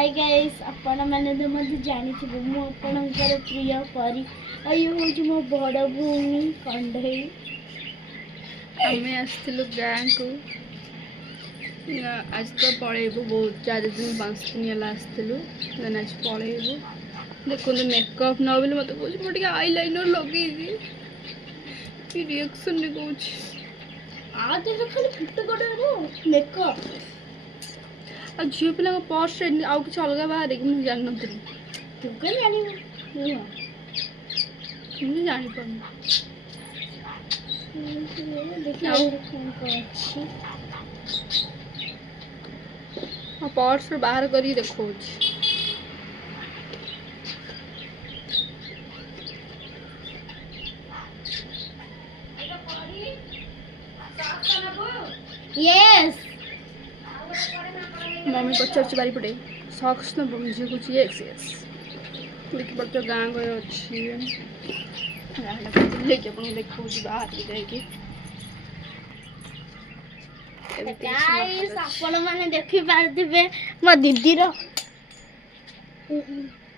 hi guys आपण मैंने तो मत जानी थी मु आपणकर प्रिय परी आ ये हूँ मो बड़ भूमि कंढई आमे आसलु गाँ को आज तो पलैबू बहुत 4 दिन 5 दिन है आसलु आज पलैबू देखो मेकअप न बोले मत कह मुझे आईलाइनर लगे कि रिएक्शन देखौछ आ तो खाली फुट गडो मेकअप आ झियो पिला पर्स आउ कि अलग बाहर कि मुझे जान नी तू क्या जानी मुझे जानी पानी पर्स बाहर करी देखो यस मम्मी पचार बारीपटे सक्स न झील को यस यस देखिए पड़ते गाँ गए अच्छी लेके देखो बाहर जाइए गाइस आपण माने देखि पारथिबे मो दीदी रो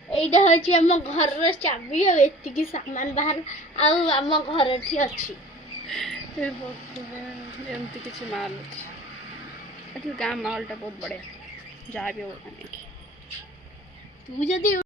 एइटा होची हम घर रो चाबी आ एतिकी सामान बाहर आउ हम घर ठी अछि एमती किसी माल अच्छी गाँव माहौल बहुत बढ़िया जहाँ भी हो तू जदी